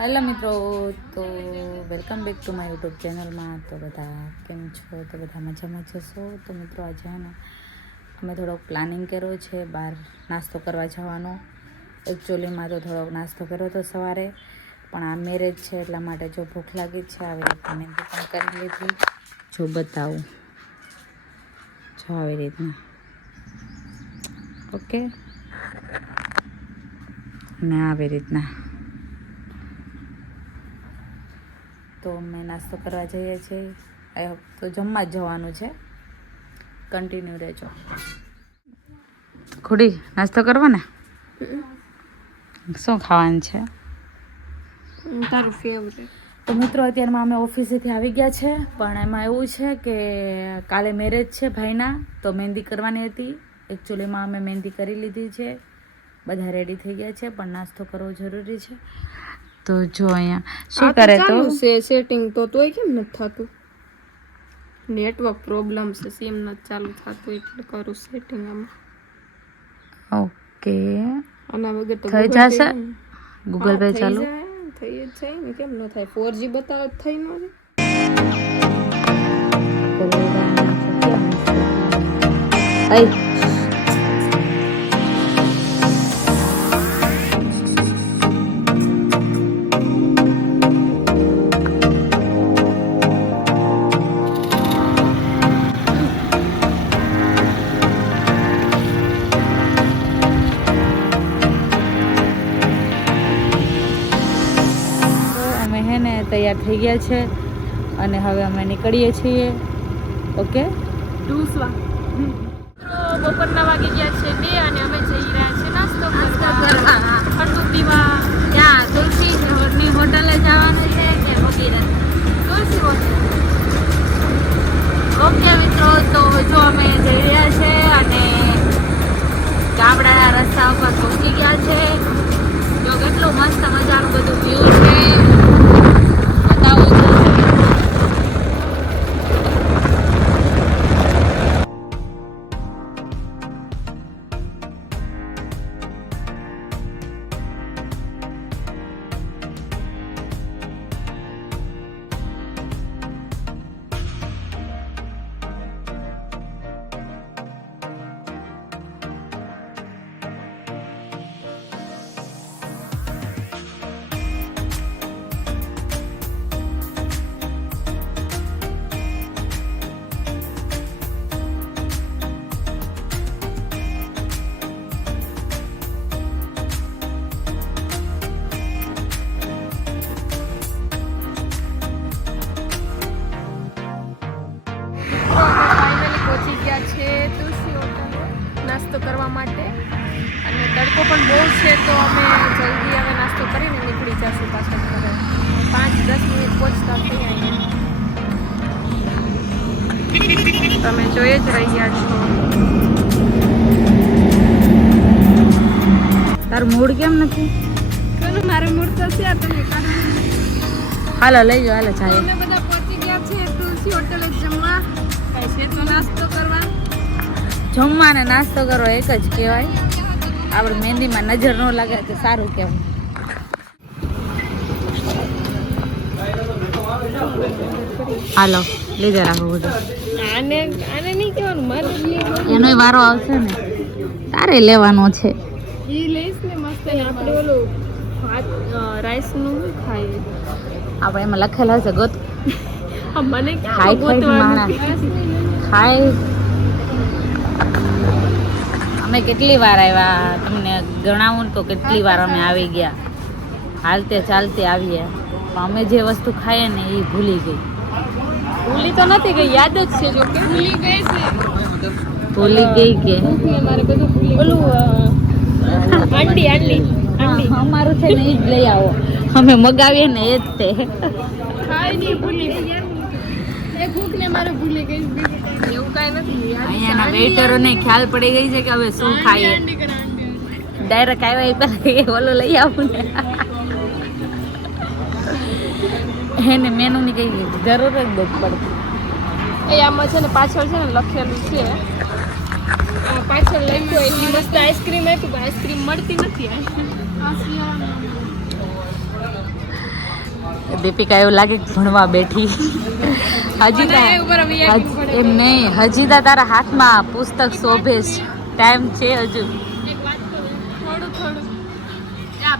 Hello મિત્રો, તો welcome back to my YouTube ચેનલમાં. તો બધા કેમ છો? તો બધા મજામાં જશો. તો મિત્રો આજે ને અમે થોડોક પ્લાનિંગ કર્યો છે બહાર નાસ્તો કરવા જવાનો. એકચ્યુઅલીમાં તો થોડોક નાસ્તો કર્યો હતો સવારે, પણ આ મેરેજ છે એટલા માટે જો ભૂખ લાગી છે. આવી રીતે મહેંદી પણ કરી લીધી. જો બતાવું, જો આવી રીતના. ઓકે, ને આવી રીતના. તો અમે નાસ્તો કરવા જઈએ છીએ. આઈ હોપ તો જમવા જ જવાનું છે. કન્ટિન્યુ રહેજો. ખુડી નાસ્તો કરવા ને શું ખાવાનું છે તારું ફેવરેટ? તો મિત્રો અત્યારમાં અમે ઓફિસેથી આવી ગયા છે, પણ એમાં એવું છે કે કાલે મેરેજ છે ભાઈના, તો મહેંદી કરવાની હતી. એકચ્યુઅલીમાં અમે મહેંદી કરી લીધી છે, બધા રેડી થઈ ગયા છે, પણ નાસ્તો કરવો જરૂરી છે. તો જો અહીંયા શું કરે તો સેટિંગ તો તોય કેમ નથી થતું? નેટવર્ક પ્રોબ્લેમ છે, સિમ નથી ચાલુ થતું એટલે કરું સેટિંગ આમાં. ઓકે, આના વગર તો થઈ જશે. ગૂગલ પે ચાલુ થઈ જ જાય ને, કેમ ન થાય? 4G બતાવે થઈ ન જાય. તૈયાર થઈ ગયા છે અને હવે અમે નીકળીએ છીએ. ઓકે, બપોરના વાગી ગયા છે 2 અને અમે જઈ રહ્યા છીએ નાસ્તો કરવા. ઠંડુ પીવા ત્યાં તુલસીની હોટલે જવાનું છે કે તુલસી હોટલ. ઓકે મિત્રો, તો જો અમે જઈ રહ્યા છે અને ગામડાના રસ્તા ઉપર પહોંચી ગયા છે. જો કેટલું મસ્ત મજાનું બધું વ્યૂ છે. નાસ્તો કરવા માટે, અને તડકો પણ બહુ છે, તો અમે જલ્દી હવે નાસ્તો કરીને નીકળી જશું પાછળ ઘરે. 5-10 મિનિટ પહોંચતા થઈ અહીંયા. તમે જોઈ જ રહ્યા છો. તારું મૂડ કેમ નથી? મારો મૂડ તો છે. તમે હાલો લઈ જાઓ, હાલો જાય. અમે બધા પહોંચી ગયા છે તુલસી હોટલે જમવા. કઈ છે તો નાસ્તો કરવા. જમવા ને નાસ્તો કરો એક જ કહેવાય. આપણે મહેંદીમાં નજર ન લાગે તો સારું કહેવાય. હાલો લીધે રાખો બધું. આને નહીં કહેવાનું, મારે એનો વારો આવશે ને, તારે લેવાનો છે. ઈ લઈશ ને મસ્ત. આપણે ઓલું ભાત રાઈસનું ખાઈએ. આપણે એમાં લખેલા હશે ગોત. મને ખાઈ ગોતવાનું ખાઈ. અમે કેટલી વાર આવ્યા, તમને ગણાવું તો કેટલી વાર અમે આવી ગયા. હાલતે ચાલતે આવીએ, પણ અમે જે વસ્તુ ખાઈએ ને એ ભૂલી ગઈ. ભૂલી તો નથી ગઈ, યાદ જ છે. જો કે ભૂલી ગઈ છે. ભૂલી ગઈ કે મારે બધું ભૂલી. ઓલું આંડી અમારું છે ને એ જ લઈ આવો. અમે મગાવીએ ને એ જ તે ખાઈ નહીં ભૂલી ગઈ. એ ભૂખ ને મારે ભૂલી ગઈ. એવું કાંઈ નથી. અહીંયાના વેઇટરોને ખ્યાલ પડી ગઈ છે કે હવે શું ખાઈએ. ડાયરેક્ટ આવ્યા પહેલાં ઓલું લઈ આવું ને એને મેનુની કઈ જરૂર જ નથી પડતી. એ આમાં છે ને પાછળ છે ને લખેલું છે, પાછળ લખ્યું એટલી મસ્ત આઈસ્ક્રીમ આપી, આઈસ્ક્રીમ મળતી નથી. દીપિકા એવું લાગે કે ભણવા બેઠી. હજીતા એમ નહીં, હજીતા તારા હાથમાં પુસ્તક શોભે છે. ટાઈમ છે હજુ.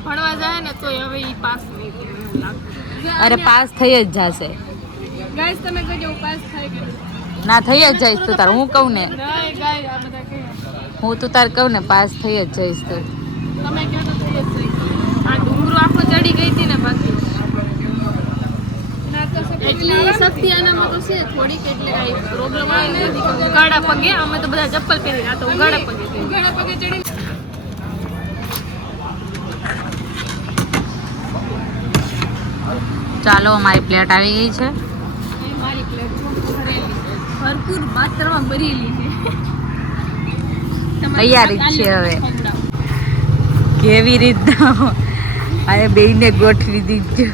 ભણવા જાય ને તો હવે ઈ પાસ નહીં થાય. અરે પાસ થઈ જ જશે. ગાઈસ તમે કહેજો પાસ થાય કે ના થઈ જ જઈશ તું તાર. હું કહું ને, નહીં ગાઈસ આ બધા કહે હું તું તાર કહું ને પાસ થઈ જ જઈશ તું. તમે કહો તો થઈ જ જાય. આ ડુંગરો આખો ચડી ગઈ હતી ને બાકી એટલી શક્તિ આનામાં તો છે થોડીક, એટલે કાંઈ પ્રોબ્લેમ આવે નથી. ઉગાડા પગે અમે તો બધા ચપ્પલ પહેરી, આ તો ઉગાડા પગે ચડી. ચાલો અમારી પ્લેટ આવી ગઈ છે. મારી પ્લેટ ભરપૂર માત્રામાં ભરેલી છે. તૈયારી જ છે હવે. કેવી રીતના આ બેયને ગોઠવી દીધો.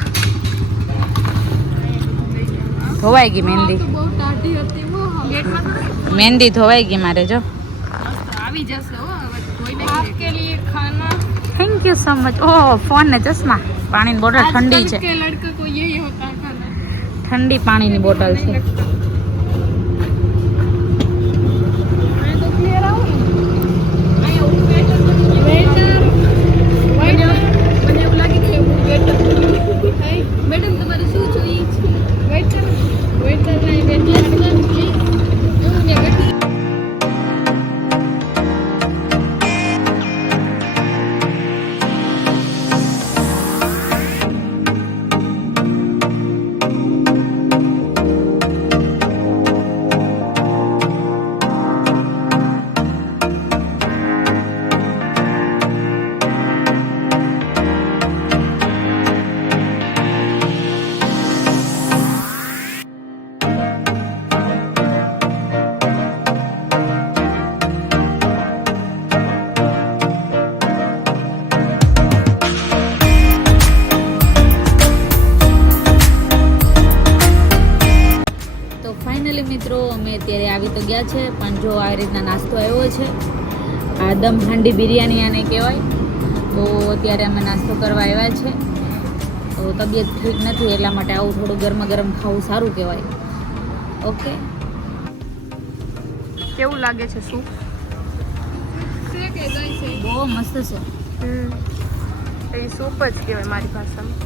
ધોવાઈ ગઈ મહેંદી. બહુ ટાઢી હતી. મહેંદી ધોવાઈ ગઈ મારે જો. આવી જશે હો હવે કોઈ નહીં. આપકે લીએ ખાના. Thank you so much. Oh phone ને ચશ્મા. પાણીની બોટલ ઠંડી છે. કે લડકા કો યહી હોતા ખાના. ઠંડી પાણીની બોટલ છે. મેડમ તમારે શું જોઈએ છે? વેટર નહીં, વેટર એવું ને વેટર. મિત્રો અમે અત્યારે આવી તો ગયા છે, પણ જો આ રીતના નાસ્તો આવ્યો છે. આ દમ હાંડી બિરયાની આને કહેવાય. તો અત્યારે અમે નાસ્તો કરવા આવ્યા છે. તો તબિયત ઠીક નથી એટલા માટે આવું થોડું ગરમા ગરમ ખાવું સારું કહેવાય. ઓકે, કેવું લાગે છે સૂપ? બહુ મસ્ત છે. એ સૂપ જ કહેવાય મારી ભાષામાં.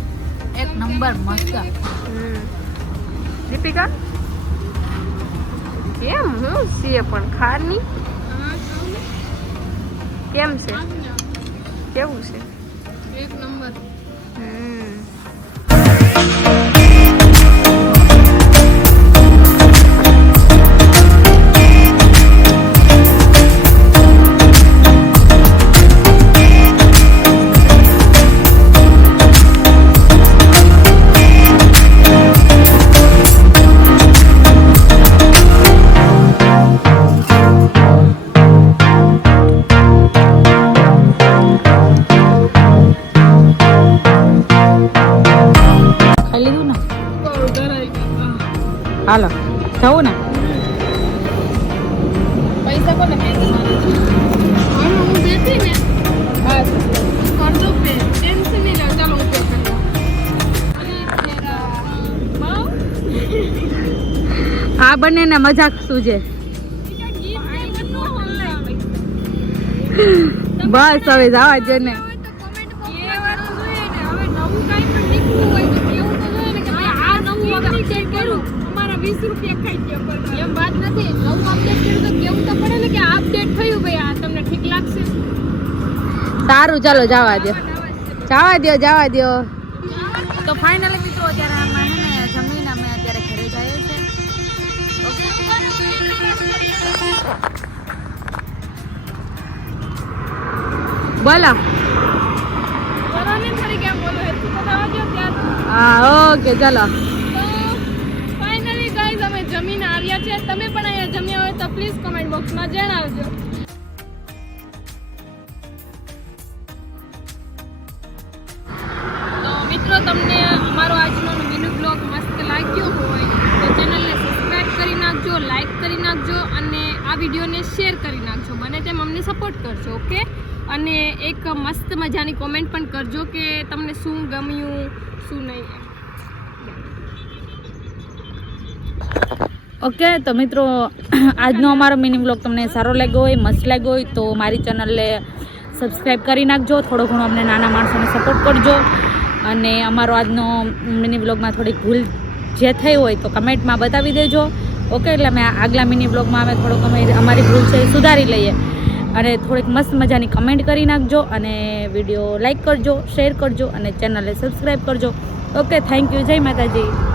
એક નંબર મસ્ત. દીપિકા કેમ હું છે પણ ખારની કેમ છે? કેવું છે? એક નંબર. હાલો જવું ને. પૈસા કોને પે તમારે? હું દેતી ને બસ કર દો પે. ટેન્શન નહીં લે. ચાલો હું પે કરી દઉં. આ બંનેને મજાક શું છે? બસ હવે જવા છે ને. ₹20 ખાઈ ગયો. એમ વાત નથી. નવું અપડેટ કર્યું તો કેવું તો પડે ને કે આ અપડેટ થયું ભાઈ, આ તમને ઠીક લાગશે. સારું ચાલો જવા દો, જવા દો, જવા દો. તો ફાઇનલી મિત્રો અત્યારે અમે હે ને જમીન અમે અત્યારે ઘરે જઈએ છીએ. બોલો હા ઓકે ચાલો. જમીન આવ્યા છે. તમે પણ અહીંયા જમ્યા હોય તો પ્લીઝ કમેન્ટ બોક્સમાં જણાવજો. તો મિત્રો તમને અમારો આજનો મિની બ્લોગ મસ્ત લાગ્યો હોય તો ચેનલને સબસ્ક્રાઇબ કરી નાખજો, લાઈક કરી નાખજો અને આ વિડીયોને શેર કરી નાખજો. બને તેમ અમને સપોર્ટ કરજો. ઓકે, અને એક મસ્ત મજાની કોમેન્ટ પણ કરજો કે તમને શું ગમ્યું શું નહીં. ઓકે તો મિત્રો, આજનો અમારો મિની વ્લોગ તમને સારો લાગ્યો હોય, મસ્ત લાગ્યો હોય તો મારી ચેનલને સબસ્ક્રાઈબ કરી નાખજો. થોડો ઘણો અમને નાના માણસોને સપોર્ટ કરજો. અને અમારો આજનો મિની વ્લોગમાં થોડીક ભૂલ જે થઈ હોય તો કમેન્ટમાં બતાવી દેજો. ઓકે, એટલે અમે આગલા મિની વ્લોગમાં અમે થોડોક અમારી ભૂલ છે એ સુધારી લઈએ. અને થોડીક મસ્ત મજાની કમેન્ટ કરી નાખજો. અને વિડીયો લાઈક કરજો, શેર કરજો અને ચેનલને સબસ્ક્રાઈબ કરજો. Okay, thank you. જય માતાજી.